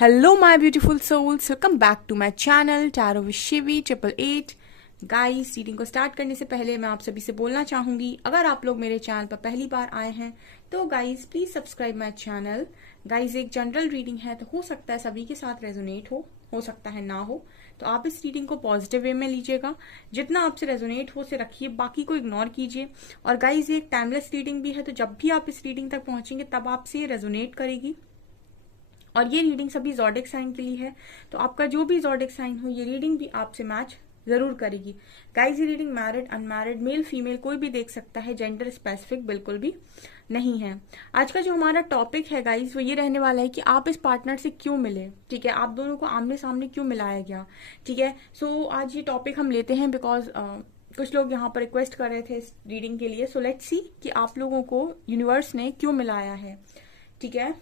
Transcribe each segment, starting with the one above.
Hello, my beautiful souls. Welcome back to my channel Tarot with Shivi 888. Guys, reading को start करने से पहले मैं आप सभी से बोलना चाहूंगी, अगर आप लोग मेरे चैनल पर पहली बार आए हैं तो guys please subscribe my channel. Guys, एक जनरल रीडिंग है तो हो सकता है सभी के साथ रेजोनेट हो सकता है ना हो, तो आप इस रीडिंग को पॉजिटिव वे में लीजिएगा। जितना आपसे रेजोनेट हो से रखिए, बाकी को इग्नोर कीजिए। और गाइस, ये एक टाइमलेस रीडिंग भी है, तो जब भी आप इस रीडिंग तक पहुंचेंगे तब आपसे रेजोनेट करेगी। और ये रीडिंग सभी ज़ोडिक साइन के लिए है, तो आपका जो भी ज़ोडिक साइन हो ये रीडिंग भी आपसे मैच जरूर करेगी। गाइस, ये reading married unmarried male female कोई भी देख सकता है, जेंडर स्पेसिफिक बिल्कुल भी नहीं है। आज का जो हमारा टॉपिक है गाइस वो ये रहने वाला है कि आप इस पार्टनर से क्यों मिले। ठीक है, आप दोनों को आमने सामने क्यों मिलाया गया। ठीक है, सो आज ये टॉपिक हम लेते हैं बिकॉज कुछ लोग यहाँ पर रिक्वेस्ट कर रहे थे इस रीडिंग के लिए। सो लेट्स सी कि आप लोगों को यूनिवर्स ने क्यों मिलाया है। ठीक है,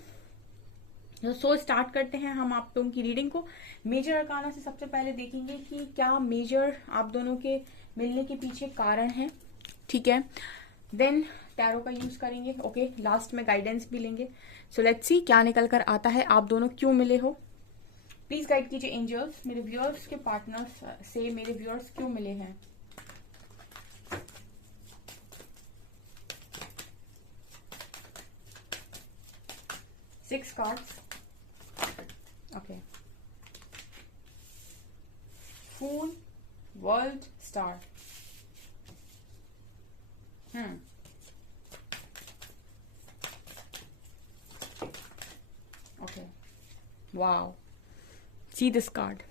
सो स्टार्ट करते हैं हम आप लोगों की रीडिंग को। मेजर अरकाना से सबसे पहले देखेंगे कि क्या मेजर आप दोनों के मिलने के पीछे कारण है। ठीक है, देन टैरो का यूज करेंगे। ओके, लास्ट में गाइडेंस भी लेंगे। सो लेट्स सी क्या निकल कर आता है, आप दोनों क्यों मिले हो। प्लीज गाइड कीजिए एंजल्स, मेरे व्यूअर्स के पार्टनर्स से मेरे व्यूअर्स क्यों मिले हैं। Six cards. Okay, fool, world, star. Okay, wow, see this card.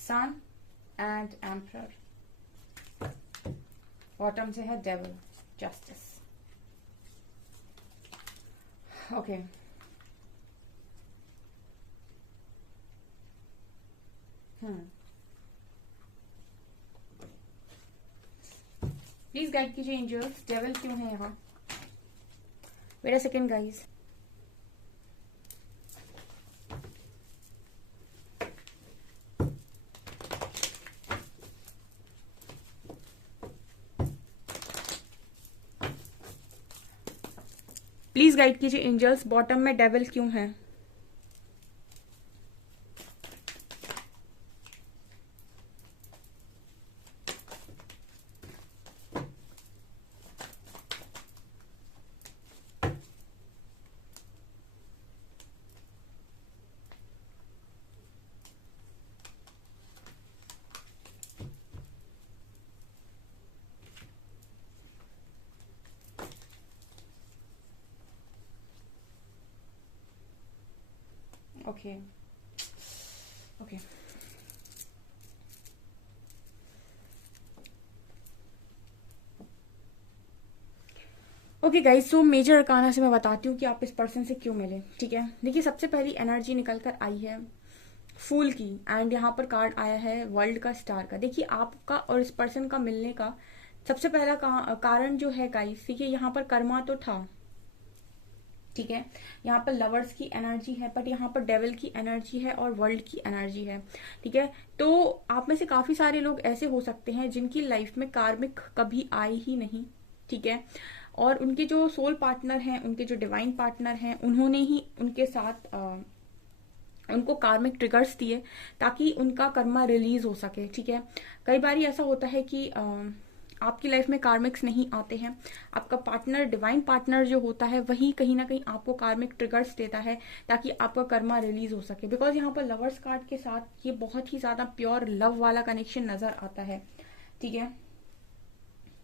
Sun and emperor. Bottom से है devil, justice. Okay, please guide कीजिए एंजल्स, डेविल क्यों है यहाँ। Wait a second guys. Please guide कीजिए एंजल्स, बॉटम में डेविल क्यों है। Okay okay, okay guys, so major arcana से मैं बताती हूँ कि आप इस पर्सन से क्यों मिले। ठीक है, देखिए सबसे पहली एनर्जी निकल कर आई है फूल की, एंड यहाँ पर कार्ड आया है वर्ल्ड का, स्टार का। देखिए आपका और इस पर्सन का मिलने का सबसे पहला कारण जो है गाइस, देखिए यहाँ पर कर्मा तो था। ठीक है, यहाँ पर लवर्स की एनर्जी है, बट यहाँ पर डेविल की एनर्जी है और वर्ल्ड की एनर्जी है। ठीक है, तो आप में से काफी सारे लोग ऐसे हो सकते हैं जिनकी लाइफ में कार्मिक कभी आए ही नहीं। ठीक है, और उनके जो सोल पार्टनर हैं, उनके जो डिवाइन पार्टनर हैं, उन्होंने ही उनके साथ उनको कार्मिक ट्रिगर्स दिए ताकि उनका कर्मा रिलीज हो सके। ठीक है, कई बार ऐसा होता है कि आपकी लाइफ में कार्मिक्स नहीं आते हैं, आपका पार्टनर डिवाइन पार्टनर जो होता है वही कहीं ना कहीं आपको कार्मिक ट्रिगर्स देता है ताकि आपका कर्मा रिलीज हो सके। बिकॉज यहाँ पर लवर्स कार्ड के साथ ये बहुत ही ज्यादा प्योर लव वाला कनेक्शन नजर आता है। ठीक है,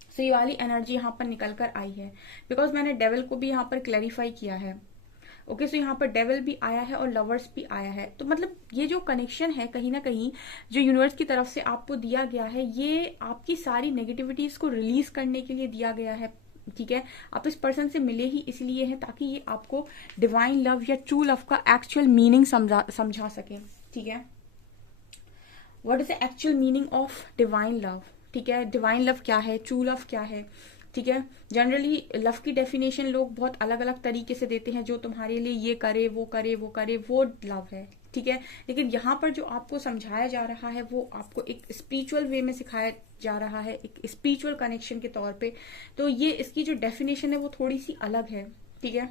सो ये वाली एनर्जी यहाँ पर निकल कर आई है। बिकॉज मैंने डेविल को भी यहाँ पर क्लैरिफाई किया है। ओके, सो यहाँ पर डेविल भी आया है और लवर्स भी आया है, तो मतलब ये जो कनेक्शन है कहीं ना कहीं जो यूनिवर्स की तरफ से आपको दिया गया है, ये आपकी सारी नेगेटिविटीज को रिलीज करने के लिए दिया गया है। ठीक है, आप इस पर्सन से मिले ही इसलिए है ताकि ये आपको डिवाइन लव या ट्रू लव का एक्चुअल मीनिंग समझा सके। ठीक है, what is the actual meaning of divine love. ठीक है, डिवाइन लव क्या है, ट्रू लव क्या है। ठीक है, जनरली लव की डेफिनेशन लोग बहुत अलग अलग तरीके से देते हैं, जो तुम्हारे लिए ये करे वो करे वो करे वो लव है। ठीक है। लेकिन यहाँ पर जो आपको समझाया जा रहा है वो आपको एक स्पिरिचुअल वे में सिखाया जा रहा है, एक स्पिरिचुअल कनेक्शन के तौर पे। तो ये इसकी जो डेफिनेशन है वो थोड़ी सी अलग है, ठीक है।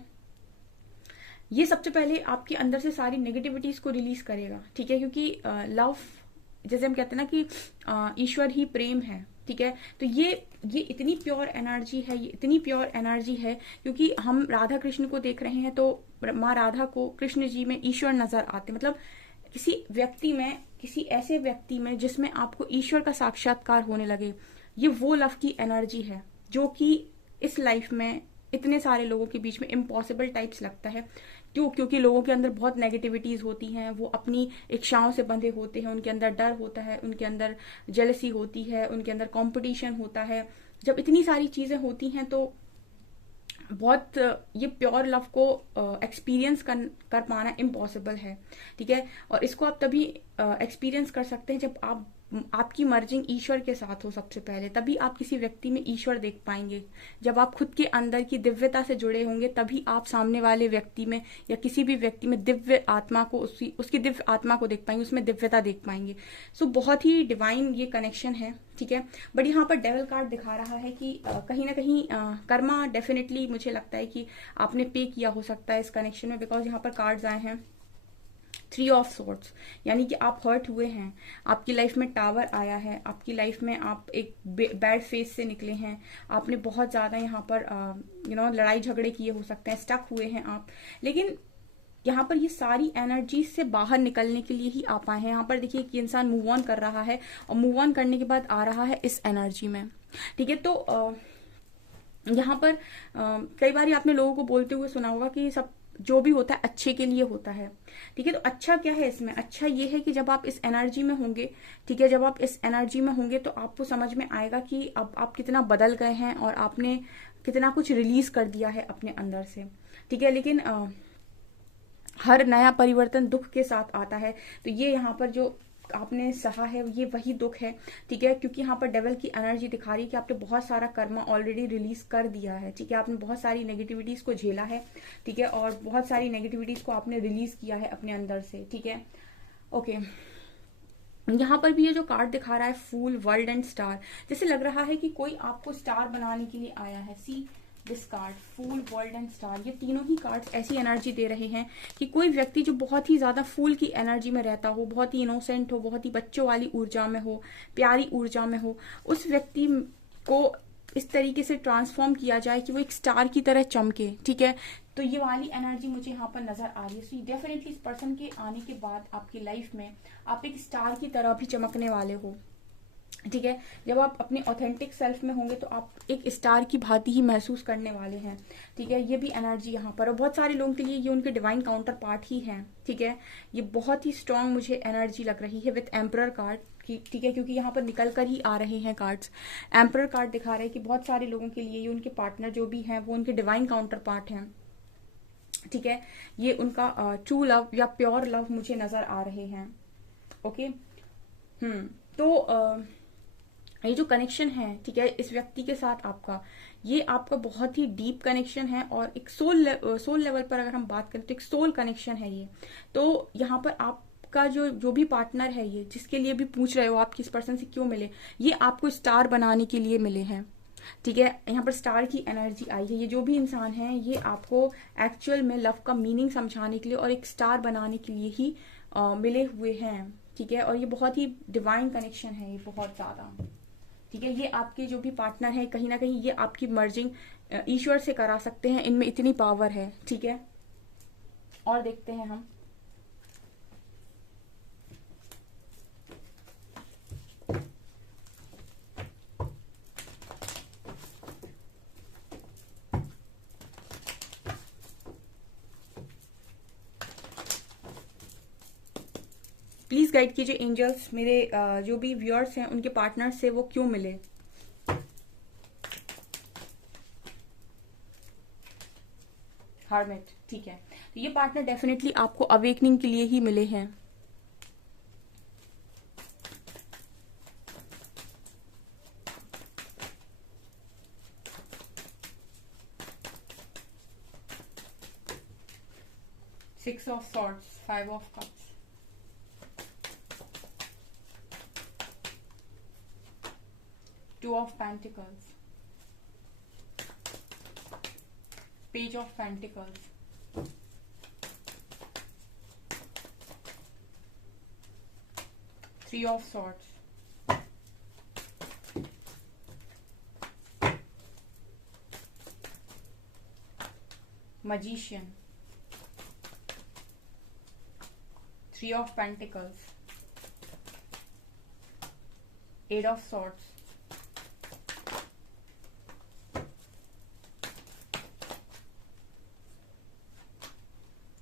ये सबसे पहले आपके अंदर से सारी नेगेटिविटीज को रिलीज करेगा, ठीक है, क्योंकि लव, जैसे हम कहते हैं ना कि ईश्वर ही प्रेम है, ठीक है। तो ये इतनी प्योर एनर्जी है, ये इतनी प्योर एनर्जी है, क्योंकि हम राधा कृष्ण को देख रहे हैं तो माँ राधा को कृष्ण जी में ईश्वर नजर आते, मतलब किसी व्यक्ति में, किसी ऐसे व्यक्ति में जिसमें आपको ईश्वर का साक्षात्कार होने लगे, ये वो लव की एनर्जी है जो कि इस लाइफ में इतने सारे लोगों के बीच में इम्पॉसिबल टाइप्स लगता है। क्यों? क्योंकि लोगों के अंदर बहुत नेगेटिविटीज होती हैं, वो अपनी इच्छाओं से बंधे होते हैं, उनके अंदर डर होता है, उनके अंदर जेलसी होती है, उनके अंदर कंपटीशन होता है। जब इतनी सारी चीजें होती हैं तो बहुत ये प्योर लव को एक्सपीरियंस कर पाना इम्पॉसिबल है, ठीक है। और इसको आप तभी एक्सपीरियंस कर सकते हैं जब आपकी मर्जिंग ईश्वर के साथ हो सबसे पहले, तभी आप किसी व्यक्ति में ईश्वर देख पाएंगे। जब आप खुद के अंदर की दिव्यता से जुड़े होंगे तभी आप सामने वाले व्यक्ति में या किसी भी व्यक्ति में दिव्य आत्मा को, उसकी दिव्य आत्मा को देख पाएंगे, उसमें दिव्यता देख पाएंगे। सो बहुत ही डिवाइन ये कनेक्शन है, ठीक है। बट यहाँ पर डेविल कार्ड दिखा रहा है कि कहीं ना कहीं कर्मा डेफिनेटली मुझे लगता है कि आपने पे किया हो सकता है इस कनेक्शन में, बिकॉज यहाँ पर कार्ड्स आए हैं 3 ऑफ सोर्ट्स, यानी कि आप हर्ट हुए हैं, आपकी लाइफ में टावर आया है, आपकी लाइफ में आप एक बैड फेज से निकले हैं, आपने बहुत ज्यादा यहाँ पर लड़ाई झगड़े किए हो सकते हैं, स्टक हुए हैं आप। लेकिन यहाँ पर ये सारी एनर्जी से बाहर निकलने के लिए ही आप आए हैं। यहाँ पर देखिए कि इंसान मूव ऑन कर रहा है और मूव ऑन करने के बाद आ रहा है इस एनर्जी में, ठीक है। तो यहाँ पर कई बार आपने लोगों को बोलते हुए सुना होगा कि सब जो भी होता है अच्छे के लिए होता है, ठीक है। तो अच्छा क्या है इसमें? अच्छा ये है कि जब आप इस एनर्जी में होंगे, ठीक है, जब आप इस एनर्जी में होंगे तो आपको समझ में आएगा कि अब आप कितना बदल गए हैं और आपने कितना कुछ रिलीज कर दिया है अपने अंदर से, ठीक है। लेकिन हर नया परिवर्तन दुख के साथ आता है, तो ये यहाँ पर जो आपने सहा है ये वही दुख है, ठीक है। क्योंकि यहाँ पर डेविल की एनर्जी दिखा रही है कि आपने बहुत सारा कर्मा ऑलरेडी रिलीज कर दिया है, ठीक है। आपने बहुत सारी नेगेटिविटीज को झेला है, ठीक है, और बहुत सारी नेगेटिविटीज को आपने रिलीज किया है अपने अंदर से, ठीक है। ओके, यहाँ पर भी ये जो कार्ड दिखा रहा है फूल, वर्ल्ड एंड स्टार, जैसे लग रहा है कि कोई आपको स्टार बनाने के लिए आया है। See this card, fool, world and star, ये तीनों ही कार्ड्स ऐसी एनर्जी दे रहे हैं कि कोई व्यक्ति जो बहुत ही ज्यादा फूल की एनर्जी में रहता हो, बहुत ही इनोसेंट हो, बहुत ही बच्चों वाली ऊर्जा में हो, प्यारी ऊर्जा में हो, उस व्यक्ति को इस तरीके से ट्रांसफॉर्म किया जाए कि वो एक स्टार की तरह चमके, ठीक है। तो ये वाली एनर्जी मुझे यहाँ पर नजर आ रही है। सो डेफिनेटली इस पर्सन के आने के बाद आपकी लाइफ में आप एक स्टार की तरह भी चमकने वाले हो, ठीक है। जब आप अपने ऑथेंटिक सेल्फ में होंगे तो आप एक स्टार की भांति ही महसूस करने वाले हैं, ठीक है। ये भी एनर्जी यहाँ पर, और बहुत सारे लोगों के लिए ये उनके डिवाइन काउंटर पार्ट ही हैं, ठीक है। ये बहुत ही स्ट्रांग मुझे एनर्जी लग रही है विथ एम्परर कार्ड की, ठीक है, क्योंकि यहाँ पर निकल कर ही आ रहे हैं कार्ड्स। एम्परर कार्ड दिखा रहे हैं कि बहुत सारे लोगों के लिए ये उनके पार्टनर जो भी हैं वो उनके डिवाइन काउंटर पार्ट हैं, ठीक है। ये उनका ट्रू लव या प्योर लव मुझे नजर आ रहे हैं। ओके, तो ये जो कनेक्शन है, ठीक है, इस व्यक्ति के साथ आपका, ये आपका बहुत ही डीप कनेक्शन है और एक सोल लेवल पर अगर हम बात करें तो एक सोल कनेक्शन है ये। तो यहाँ पर आपका जो भी पार्टनर है, ये जिसके लिए भी पूछ रहे हो आप किस पर्सन से क्यों मिले, ये आपको स्टार बनाने के लिए मिले हैं, ठीक है। यहाँ पर स्टार की एनर्जी आई है। ये जो भी इंसान है ये आपको एक्चुअल में लव का मीनिंग समझाने के लिए और एक स्टार बनाने के लिए ही मिले हुए हैं, ठीक है। और ये बहुत ही डिवाइन कनेक्शन है, ये बहुत ज्यादा, ठीक है। ये आपके जो भी पार्टनर है कहीं ना कहीं ये आपकी मर्जिंग ईश्वर से करा सकते हैं, इनमें इतनी पावर है, ठीक है। और देखते हैं हम, प्लीज गाइड कीजिए एंजल्स, मेरे जो भी व्यूअर्स हैं उनके पार्टनर से वो क्यों मिले। हर्मिट, ठीक है। तो ये पार्टनर डेफिनेटली आपको अवेकनिंग के लिए ही मिले हैं। Six of swords, five of cups, two of pentacles, page of pentacles, three of swords, magician, three of pentacles, eight of swords,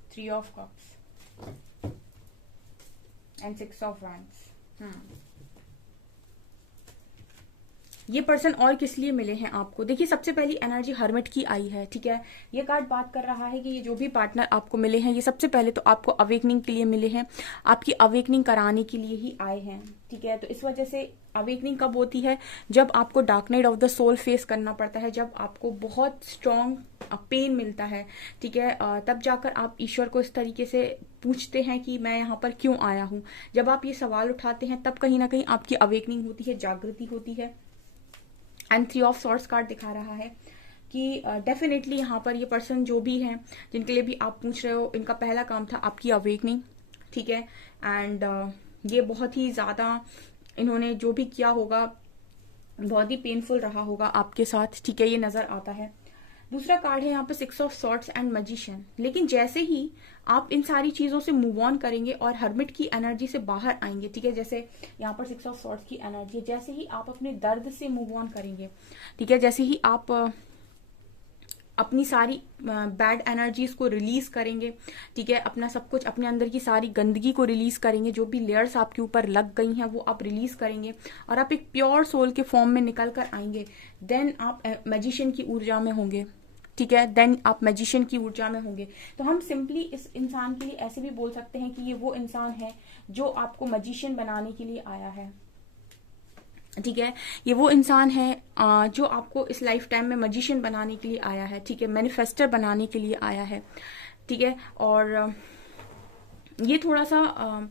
three of cups, and six of wands. ये person और किस लिए मिले हैं आपको? देखिए, सबसे पहली एनर्जी हर्मिट की आई है, ठीक है। ये कार्ड बात कर रहा है कि ये जो भी पार्टनर आपको मिले हैं, ये सबसे पहले तो आपको अवेकनिंग के लिए मिले हैं, आपकी अवेकनिंग कराने के लिए ही आए हैं, ठीक है। तो इस वजह से अवेकनिंग कब होती है? जब आपको dark night of the soul face करना पड़ता है, जब आपको बहुत स्ट्रॉन्ग पेन मिलता है, ठीक है, तब जाकर आप ईश्वर को इस तरीके से पूछते हैं कि मैं यहाँ पर क्यों आया हूँ। जब आप ये सवाल उठाते हैं, तब कहीं ना कहीं आपकी अवेकनिंग होती है, जागृति होती है। And three of swords card दिखा रहा है कि डेफिनेटली यहाँ पर ये पर्सन जो भी हैं, जिनके लिए भी आप पूछ रहे हो, इनका पहला काम था आपकी अवेकनिंग, ठीक है। एंड ये बहुत ही ज़्यादा इन्होंने जो भी किया होगा, बहुत ही पेनफुल रहा होगा आपके साथ, ठीक है, ये नज़र आता है। दूसरा कार्ड है यहाँ पे six of swords and magician. लेकिन जैसे ही आप इन सारी चीजों से मूव ऑन करेंगे और हर्मिट की एनर्जी से बाहर आएंगे, ठीक है, जैसे यहाँ पर सिक्स ऑफ सॉर्ड्स की एनर्जी है, जैसे ही आप अपने दर्द से मूव ऑन करेंगे, ठीक है, जैसे ही आप अपनी सारी बैड एनर्जीज को रिलीज करेंगे, ठीक है, अपना सब कुछ, अपने अंदर की सारी गंदगी को रिलीज करेंगे, जो भी लेयर्स आपके ऊपर लग गई हैं वो आप रिलीज करेंगे और आप एक प्योर सोल के फॉर्म में निकल कर आएंगे, देन आप मैजिशियन की ऊर्जा में होंगे, ठीक है, देन आप मैजिशियन की ऊर्जा में होंगे। तो हम सिंपली इस इंसान के लिए ऐसे भी बोल सकते हैं कि ये वो इंसान है जो आपको मैजिशियन बनाने के लिए आया है, ठीक है, ये वो इंसान है जो आपको इस लाइफ टाइम में मैजिशियन बनाने के लिए आया है, ठीक है, मैनिफेस्टर बनाने के लिए आया है, ठीक है। और ये थोड़ा सा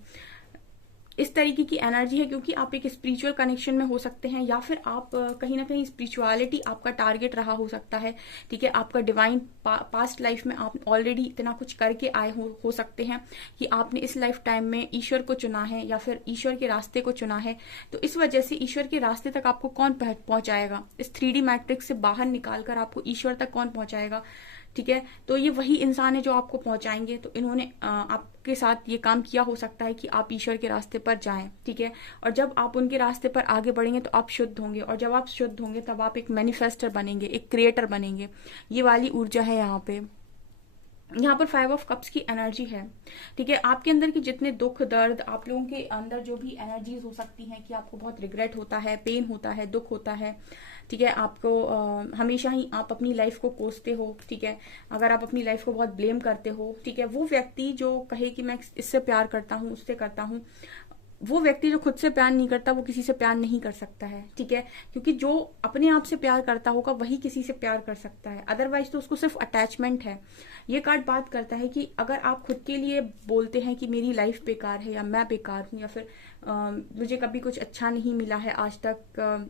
इस तरीके की एनर्जी है क्योंकि आप एक स्पिरिचुअल कनेक्शन में हो सकते हैं, या फिर आप कहीं ना कहीं स्पिरिचुअलिटी आपका टारगेट रहा हो सकता है, ठीक है, आपका डिवाइन पास्ट लाइफ में आप ऑलरेडी इतना कुछ करके आए हो सकते हैं कि आपने इस लाइफ टाइम में ईश्वर को चुना है या फिर ईश्वर के रास्ते को चुना है। तो इस वजह से ईश्वर के रास्ते तक आपको कौन पहुंचाएगा? इस 3D मैट्रिक्स से बाहर निकाल कर आपको ईश्वर तक कौन पहुंचाएगा, ठीक है। तो ये वही इंसान है जो आपको पहुंचाएंगे। तो इन्होंने आपके साथ ये काम किया हो सकता है कि आप ईश्वर के रास्ते पर जाएं, ठीक है, और जब आप उनके रास्ते पर आगे बढ़ेंगे तो आप शुद्ध होंगे, और जब आप शुद्ध होंगे तब आप एक मैनिफेस्टर बनेंगे, एक क्रिएटर बनेंगे। ये वाली ऊर्जा है यहाँ पे। यहाँ पर 5 ऑफ कप्स की एनर्जी है, ठीक है। आपके अंदर की जितने दुख दर्द, आप लोगों के अंदर जो भी एनर्जीज हो सकती हैं कि आपको बहुत रिग्रेट होता है, पेन होता है, दुख होता है, ठीक है, आपको हमेशा ही आप अपनी लाइफ को कोसते हो, ठीक है, अगर आप अपनी लाइफ को बहुत ब्लेम करते हो, ठीक है, वो व्यक्ति जो कहे कि मैं इससे प्यार करता हूँ, उससे करता हूँ, वो व्यक्ति जो खुद से प्यार नहीं करता वो किसी से प्यार नहीं कर सकता है, ठीक है, क्योंकि जो अपने आप से प्यार करता होगा वही किसी से प्यार कर सकता है, अदरवाइज तो उसको सिर्फ अटैचमेंट है। ये कार्ड बात करता है कि अगर आप खुद के लिए बोलते हैं कि मेरी लाइफ बेकार है या मैं बेकार हूँ या फिर मुझे कभी कुछ अच्छा नहीं मिला है आज तक,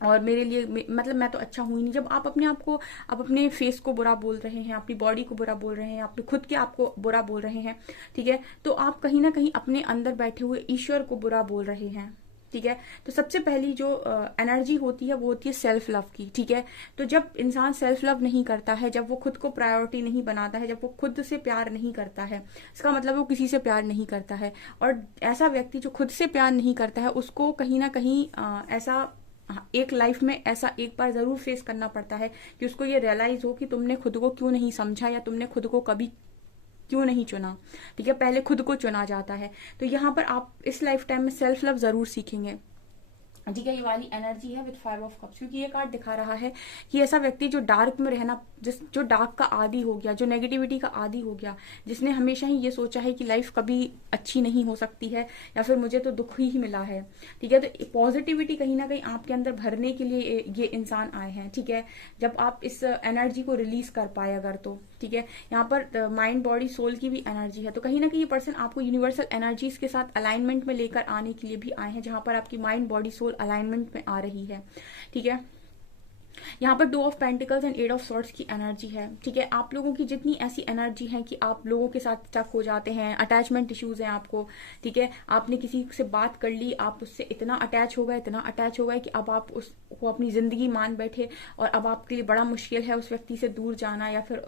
और मेरे लिए मतलब मैं तो अच्छा हूं ही नहीं, जब आप अपने आप को, आप अपने फेस को बुरा बोल रहे हैं, अपनी बॉडी को बुरा बोल रहे हैं, अपने खुद के आप को बुरा बोल रहे हैं, ठीक है, तो आप कहीं ना कहीं अपने अंदर बैठे हुए ईश्वर को बुरा बोल रहे हैं, ठीक है। तो सबसे पहली जो एनर्जी होती है वो होती है सेल्फ लव की, ठीक है। तो जब इंसान सेल्फ लव नहीं करता है, जब वो खुद को प्रायोरिटी नहीं बनाता है, जब वो खुद से प्यार नहीं करता है, इसका मतलब वो किसी से प्यार नहीं करता है। और ऐसा व्यक्ति जो खुद से प्यार नहीं करता है उसको कहीं ना कहीं ऐसा एक लाइफ में ऐसा एक बार जरूर फेस करना पड़ता है कि उसको ये रियलाइज हो कि तुमने खुद को क्यों नहीं समझा या तुमने खुद को कभी क्यों नहीं चुना, ठीक है, पहले खुद को चुना जाता है। तो यहाँ पर आप इस लाइफ टाइम में सेल्फ लव जरूर सीखेंगे, ठीक है। ये वाली एनर्जी है विद 5 ऑफ कप्स, क्योंकि ये कार्ड दिखा रहा है कि ऐसा व्यक्ति जो डार्क में रहना, जो डार्क का आदी हो गया, जो नेगेटिविटी का आदी हो गया, जिसने हमेशा ही ये सोचा है कि लाइफ कभी अच्छी नहीं हो सकती है या फिर मुझे तो दुख ही मिला है, ठीक है। तो पॉजिटिविटी कहीं ना कहीं आपके अंदर भरने के लिए ये इंसान आए हैं, ठीक है। जब आप इस एनर्जी को रिलीज कर पाए अगर तो, ठीक है। यहाँ पर माइंड बॉडी सोल की भी एनर्जी है, तो कहीं ना कहीं ये पर्सन आपको यूनिवर्सल एनर्जीज के साथ अलाइनमेंट में लेकर आने के लिए भी आए हैं, जहां पर आपकी माइंड बॉडी सोल अलाइनमेंट में आ रही है, ठीक है। यहाँ पर 2 of pentacles and 8 of swords की एनर्जी है, ठीक है। आप लोगों की जितनी ऐसी एनर्जी है कि आप लोगों के साथ स्टक हो जाते हैं, अटैचमेंट इश्यूज हैं आपको, ठीक है। आपने किसी से बात कर ली, आप उससे इतना अटैच हो गए कि अब आप उसको अपनी जिंदगी मान बैठे, और अब आपके लिए बड़ा मुश्किल है उस व्यक्ति से दूर जाना, या फिर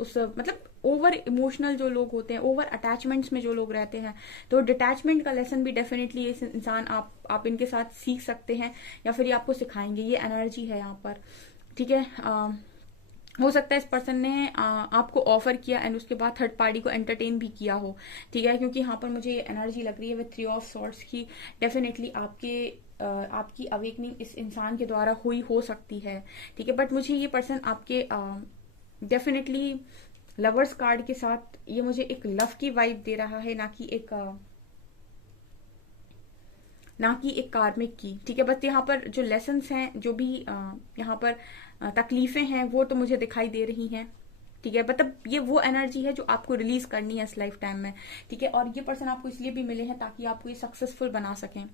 उस मतलब ओवर इमोशनल जो लोग होते हैं, ओवर अटैचमेंट्स में जो लोग रहते हैं, तो डिटैचमेंट का लेसन भी डेफिनेटली ये इंसान आप इनके साथ सीख सकते हैं, या फिर ये आपको सिखाएंगे, ये एनर्जी है यहाँ पर, ठीक है। हो सकता है इस पर्सन ने आपको ऑफर किया एंड उसके बाद थर्ड पार्टी को एंटरटेन भी किया हो, ठीक है, क्योंकि यहाँ पर मुझे ये एनर्जी लग रही है विद 3 ऑफ सॉर्ड्स की। डेफिनेटली आपकी अवेकनिंग इस इंसान के द्वारा हुई हो सकती है, ठीक है। बट मुझे ये पर्सन आपके डेफिनेटली लवर्स कार्ड के साथ ये मुझे एक लव की वाइब दे रहा है, ना कि एक कार्मिक की, ठीक है। बट यहाँ पर जो लेसन्स हैं, जो भी यहाँ पर तकलीफें हैं, वो तो मुझे दिखाई दे रही हैं, ठीक है। मतलब ये वो एनर्जी है जो आपको रिलीज करनी है इस लाइफ टाइम में, ठीक है। और ये पर्सन आपको इसलिए भी मिले हैं ताकि आपको ये सक्सेसफुल बना सकें,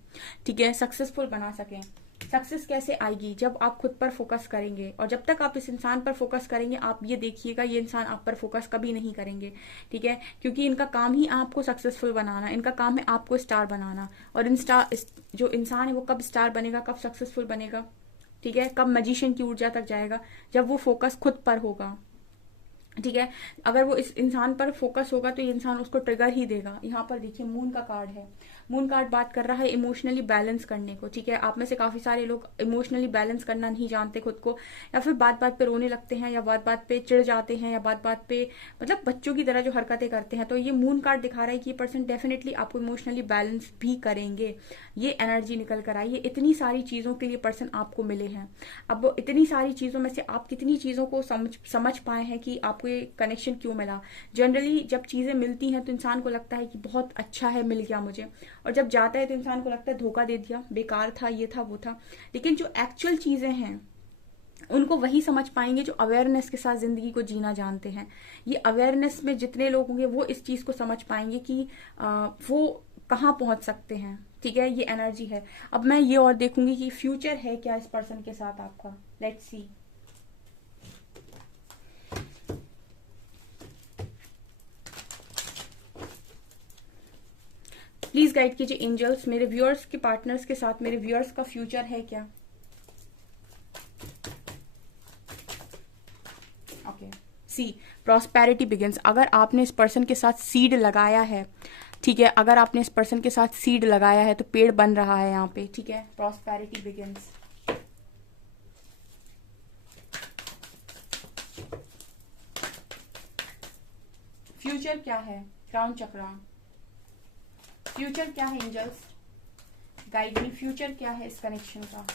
ठीक है, सक्सेसफुल बना सकें। सक्सेस कैसे आएगी? जब आप खुद पर फोकस करेंगे, और जब तक आप इस इंसान पर फोकस करेंगे, आप ये देखिएगा ये इंसान आप पर फोकस कभी नहीं करेंगे, ठीक है, क्योंकि इनका काम ही आपको सक्सेसफुल बनाना, इनका काम है आपको स्टार बनाना। और जो इंसान है वो कब स्टार बनेगा, कब सक्सेसफुल बनेगा, ठीक है, कब मैजिशियन की ऊर्जा तक जाएगा, जब वो फोकस खुद पर होगा, ठीक है। अगर वो इस इंसान पर फोकस होगा तो ये इंसान उसको ट्रिगर ही देगा। यहाँ पर देखिए मून का कार्ड है, मून कार्ड बात कर रहा है इमोशनली बैलेंस करने को, ठीक है। आप में से काफी सारे लोग इमोशनली बैलेंस करना नहीं जानते खुद को, या फिर बात बात पे रोने लगते हैं, या बात बात पे चिढ़ जाते हैं, या बात बात पे मतलब बच्चों की तरह जो हरकतें करते हैं। तो ये मून कार्ड दिखा रहा है कि ये पर्सन डेफिनेटली आपको इमोशनली बैलेंस भी करेंगे। ये एनर्जी निकल कर आई है। इतनी सारी चीजों के लिए पर्सन आपको मिले हैं। अब इतनी सारी चीजों में से आप कितनी चीजों को समझ पाए हैं कि आपको ये कनेक्शन क्यों मिला। जनरली जब चीजें मिलती हैं तो इंसान को लगता है कि बहुत अच्छा है, मिल गया मुझे, और जब जाता है तो इंसान को लगता है धोखा दे दिया, बेकार था, ये था, वो था। लेकिन जो एक्चुअल चीजें हैं उनको वही समझ पाएंगे जो अवेयरनेस के साथ जिंदगी को जीना जानते हैं। ये अवेयरनेस में जितने लोग होंगे वो इस चीज को समझ पाएंगे कि वो कहाँ पहुंच सकते हैं, ठीक है। ये एनर्जी है। अब मैं ये और देखूंगी कि फ्यूचर है क्या इस पर्सन के साथ आपका। Let's see. प्लीज गाइड कीजिए एंजल्स, मेरे व्यूअर्स के पार्टनर्स के साथ मेरे व्यूअर्स का फ्यूचर है क्या। ओके, सी प्रॉस्पेरिटी बिगिंस। अगर आपने इस पर्सन के साथ सीड लगाया है, ठीक है, अगर आपने इस पर्सन के साथ सीड लगाया है तो पेड़ बन रहा है यहाँ पे, ठीक है। Prosperity begins. फ्यूचर क्या है? क्राउन चक्रा। फ्यूचर क्या है एंजल्स? गाइड मी, फ्यूचर क्या है इस कनेक्शन का।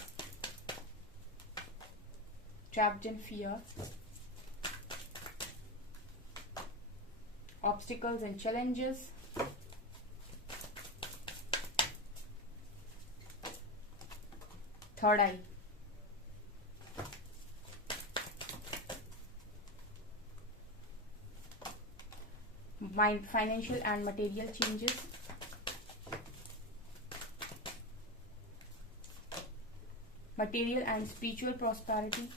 Trapped in fear, obstacles and challenges, third I, mind, financial and material changes, material and spiritual prosperity,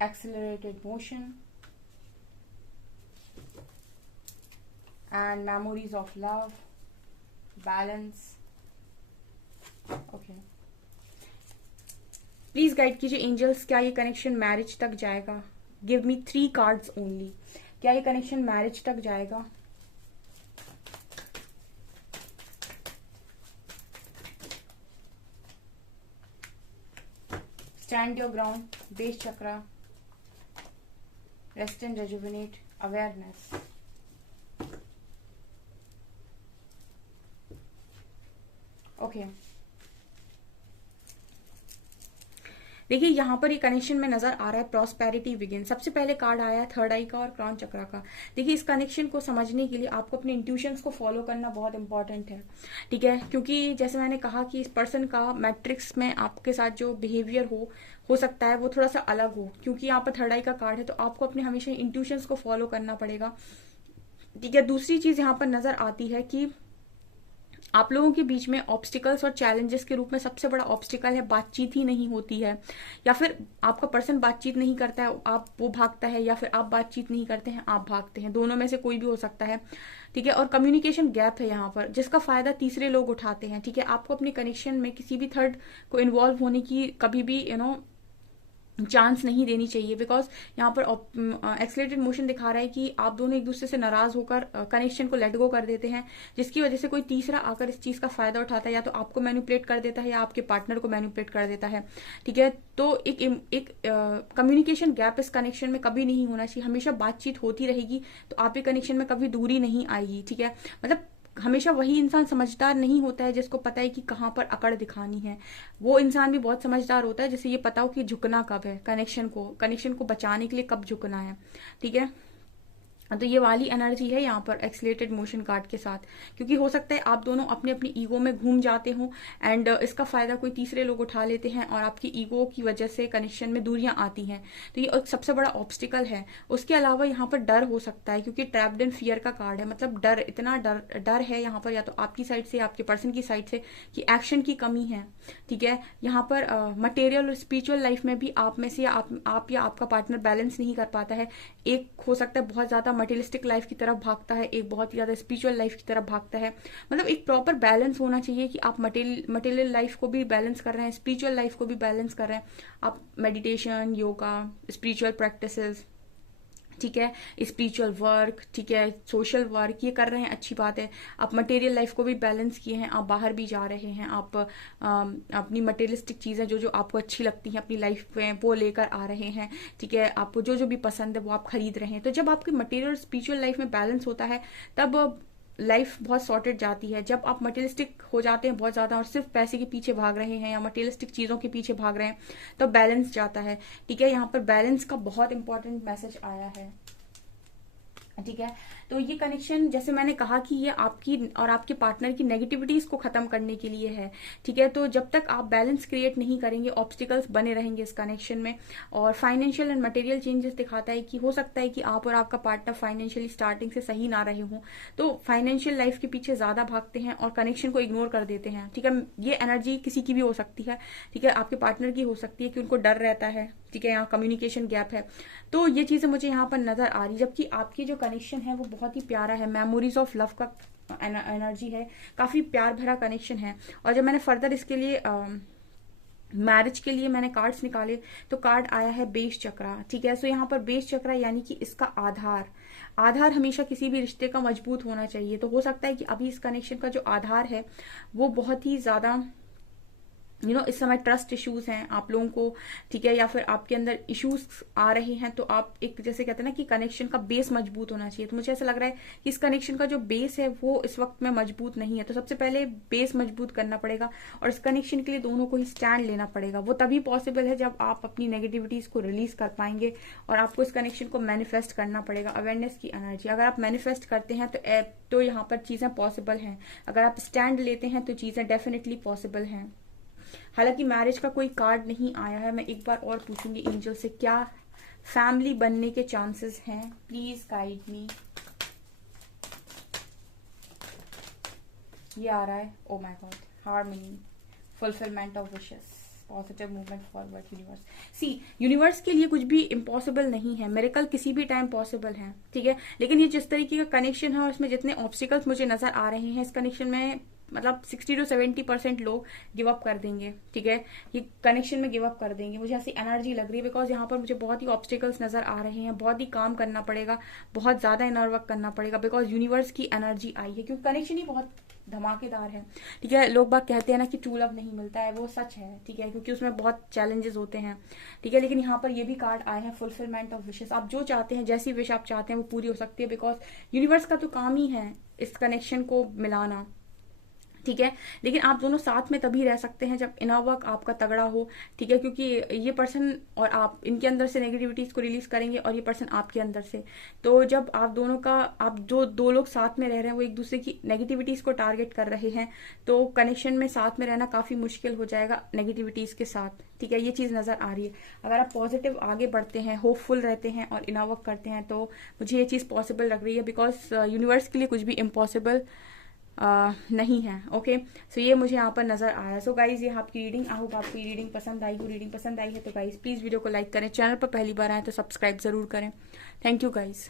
accelerated motion, and memories of love, balance. Okay, please guide कीजिए angels, क्या ये connection marriage तक जाएगा? Give me 3 cards only. क्या ये connection marriage तक जाएगा? Stand your ground, base chakra, rest and rejuvenate, awareness. Okay. देखिए यहाँ पर ये कनेक्शन में नजर आ रहा है प्रॉस्पेरिटी बिगिन। सबसे पहले कार्ड आया है थर्ड आई का और क्राउन चक्रा का। देखिए इस कनेक्शन को समझने के लिए आपको अपने इंट्यूशंस को फॉलो करना बहुत इंपॉर्टेंट है, ठीक है, क्योंकि जैसे मैंने कहा कि इस पर्सन का मैट्रिक्स में आपके साथ जो बिहेवियर हो सकता है वो थोड़ा सा अलग हो, क्योंकि यहाँ पर थर्ड आई का कार्ड है, तो आपको अपने हमेशा इंट्यूशंस को फॉलो करना पड़ेगा, ठीक है। दूसरी चीज यहाँ पर नजर आती है कि आप लोगों के बीच में ऑब्स्टिकल्स और चैलेंजेस के रूप में सबसे बड़ा ऑब्स्टिकल है बातचीत ही नहीं होती है, या फिर आपका पर्सन बातचीत नहीं करता है आप वो भागता है, या फिर आप बातचीत नहीं करते हैं आप भागते हैं, दोनों में से कोई भी हो सकता है, ठीक है। और कम्युनिकेशन गैप है यहाँ पर, जिसका फायदा तीसरे लोग उठाते हैं, ठीक है। आपको अपने कनेक्शन में किसी भी थर्ड को इन्वॉल्व होने की कभी भी चांस नहीं देनी चाहिए, बिकॉज यहाँ पर एक्सलेटेड मोशन दिखा रहा है कि आप दोनों एक दूसरे से नाराज होकर कनेक्शन को लेट गो कर देते हैं, जिसकी वजह से कोई तीसरा आकर इस चीज का फायदा उठाता है, या तो आपको मैनिपुलेट कर देता है या आपके पार्टनर को मैनिपुलेट कर देता है, ठीक है। तो एक कम्युनिकेशन गैप इस कनेक्शन में कभी नहीं होना चाहिए, हमेशा बातचीत होती रहेगी, तो आपके कनेक्शन में कभी दूरी नहीं आएगी, ठीक है। मतलब हमेशा वही इंसान समझदार नहीं होता है जिसको पता है कि कहाँ पर अकड़ दिखानी है, वो इंसान भी बहुत समझदार होता है जिसे ये पता हो कि झुकना कब है, कनेक्शन को बचाने के लिए कब झुकना है, ठीक है। तो ये वाली एनर्जी है यहाँ पर एक्सलेटेड मोशन कार्ड के साथ, क्योंकि हो सकता है आप दोनों अपने अपनी ईगो में घूम जाते हो एंड इसका फायदा कोई तीसरे लोग उठा लेते हैं और आपकी ईगो की वजह से कनेक्शन में दूरियां आती हैं, तो ये एक सबसे बड़ा ऑब्स्टिकल है। उसके अलावा यहाँ पर डर हो सकता है, क्योंकि ट्रैप्ड इन फियर का कार्ड है, मतलब डर, इतना डर है यहाँ पर, या तो आपकी साइड से आपके पर्सन की साइड से कि एक्शन की कमी है, ठीक है। यहाँ पर मटेरियल और स्पिरिचुअल लाइफ में भी आप में से आप या आपका पार्टनर बैलेंस नहीं कर पाता है, एक हो सकता है बहुत ज्यादा मटेरियलिस्टिक लाइफ की तरफ भागता है, एक बहुत ही ज्यादा स्पिरिचुअल लाइफ की तरफ भागता है। मतलब एक प्रॉपर बैलेंस होना चाहिए कि आप मटेरियल लाइफ को भी बैलेंस कर रहे हैं, स्पिरिचुअल लाइफ को भी बैलेंस कर रहे हैं, आप मेडिटेशन, योगा, स्पिरिचुअल प्रैक्टिसेस, ठीक है, स्पिरिचुअल वर्क, ठीक है, सोशल वर्क ये कर रहे हैं, अच्छी बात है। आप मटेरियल लाइफ को भी बैलेंस किए हैं, आप बाहर भी जा रहे हैं, आप अपनी मटेरियलिस्टिक चीज़ें जो जो आपको अच्छी लगती हैं अपनी लाइफ में वो लेकर आ रहे हैं, ठीक है। आपको जो जो भी पसंद है वो आप खरीद रहे हैं। तो जब आपकी मटेरियल स्पिरिचुअल लाइफ में बैलेंस होता है तब लाइफ बहुत सॉर्टेड जाती है। जब आप मटेरियलिस्टिक हो जाते हैं बहुत ज्यादा और सिर्फ पैसे के पीछे भाग रहे हैं या मटेरियलिस्टिक चीजों के पीछे भाग रहे हैं तो बैलेंस जाता है, ठीक है। यहाँ पर बैलेंस का बहुत इंपॉर्टेंट मैसेज आया है, ठीक है। तो ये कनेक्शन जैसे मैंने कहा कि ये आपकी और आपके पार्टनर की नेगेटिविटीज को खत्म करने के लिए है, ठीक है। तो जब तक आप बैलेंस क्रिएट नहीं करेंगे ऑब्स्टिकल्स बने रहेंगे इस कनेक्शन में। और फाइनेंशियल एंड मटेरियल चेंजेस दिखाता है कि हो सकता है कि आप और आपका पार्टनर फाइनेंशियली स्टार्टिंग से सही ना रहे हों, तो फाइनेंशियल लाइफ के पीछे ज्यादा भागते हैं और कनेक्शन को इग्नोर कर देते हैं, ठीक है। ये एनर्जी किसी की भी हो सकती है, ठीक है, आपके पार्टनर की हो सकती है कि उनको डर रहता है, ठीक है, यहाँ कम्युनिकेशन गैप है। तो ये चीजें मुझे यहाँ पर नजर आ रही, जबकि आपकी जो कनेक्शन है वो बहुत ही प्यारा है, मेमोरीज ऑफ लव का एनर्जी है, काफी प्यार भरा कनेक्शन है। और जब मैंने फर्दर इसके लिए मैरिज के लिए मैंने कार्ड्स निकाले तो कार्ड आया है बेस चक्रा, ठीक है। सो यहाँ पर बेस चक्रा यानी कि इसका आधार हमेशा किसी भी रिश्ते का मजबूत होना चाहिए। तो हो सकता है कि अभी इस कनेक्शन का जो आधार है वो बहुत ही ज्यादा इस समय ट्रस्ट इश्यूज हैं आप लोगों को, ठीक है, या फिर आपके अंदर इश्यूज आ रहे हैं, तो आप एक जैसे कहते हैं ना कि कनेक्शन का बेस मजबूत होना चाहिए। तो मुझे ऐसा लग रहा है कि इस कनेक्शन का जो बेस है वो इस वक्त में मजबूत नहीं है, तो सबसे पहले बेस मजबूत करना पड़ेगा और इस कनेक्शन के लिए दोनों को ही स्टैंड लेना पड़ेगा। वो तभी पॉसिबल है जब आप अपनी नेगेटिविटीज को रिलीज कर पाएंगे और आपको इस कनेक्शन को मैनिफेस्ट करना पड़ेगा, अवेयरनेस की एनर्जी। अगर आप मैनिफेस्ट करते हैं तो यहाँ पर चीजें पॉसिबल हैं, अगर आप स्टैंड लेते हैं तो चीजें डेफिनेटली पॉसिबल हैं। हालांकि मैरिज का कोई कार्ड नहीं आया है, मैं एक बार और पूछूंगी एंजल से क्या फैमिली बनने के चांसेस हैं, प्लीज गाइड मी। ये आ रहा है, oh my god, harmony, fulfilment of wishes, positive movement forward universe. See universe के लिए कुछ भी इम्पॉसिबल नहीं है, मिरेकल किसी भी टाइम पॉसिबल है, ठीक है। लेकिन ये जिस तरीके का कनेक्शन है और इसमें जितने ऑब्स्टिकल्स मुझे नजर आ रहे हैं इस कनेक्शन में, मतलब 60 to 70% लोग गिव अप कर देंगे, ठीक है, ये कनेक्शन में गिव अप कर देंगे, मुझे ऐसी एनर्जी लग रही है। बिकॉज यहाँ पर मुझे बहुत ही ऑब्स्टिकल्स नजर आ रहे हैं, बहुत ही काम करना पड़ेगा, बहुत ज्यादा इनर वर्क करना पड़ेगा, बिकॉज यूनिवर्स की एनर्जी आई है, क्योंकि कनेक्शन ही बहुत धमाकेदार है, ठीक है। लोग बात कहते हैं ना कि ट्रू लव नहीं मिलता है, वो सच है, ठीक है, क्योंकि उसमें बहुत चैलेंजेस होते हैं, ठीक है। लेकिन यहाँ पर ये भी कार्ड आए हैं, फुलफिलमेंट ऑफ विशेस। आप जो चाहते हैं, जैसी विश आप चाहते हैं वो पूरी हो सकती है, बिकॉज यूनिवर्स का तो काम ही है इस कनेक्शन को मिलाना, ठीक है। लेकिन आप दोनों साथ में तभी रह सकते हैं जब इनर वर्क आपका तगड़ा हो, ठीक है, क्योंकि ये पर्सन और आप इनके अंदर से नेगेटिविटीज को रिलीज करेंगे और ये पर्सन आपके अंदर से। तो जब आप दोनों का, आप जो दो लोग साथ में रह रहे हैं वो एक दूसरे की नेगेटिविटीज को टारगेट कर रहे हैं, तो कनेक्शन में साथ में रहना काफी मुश्किल हो जाएगा नेगेटिविटीज के साथ, ठीक है। ये चीज नजर आ रही है। अगर आप पॉजिटिव आगे बढ़ते हैं, होपफुल रहते हैं और इनर वर्क करते हैं, तो मुझे ये चीज पॉसिबल लग रही है, बिकॉज यूनिवर्स के लिए कुछ भी इम्पॉसिबल नहीं है। ओके, सो ये मुझे यहाँ पर नजर आया। सो गाइज, ये आपकी रीडिंग, आई होप आपको रीडिंग पसंद आई हो। रीडिंग पसंद आई है तो गाइज प्लीज वीडियो को लाइक करें, चैनल पर पहली बार आए तो सब्सक्राइब जरूर करें। Thank you guys.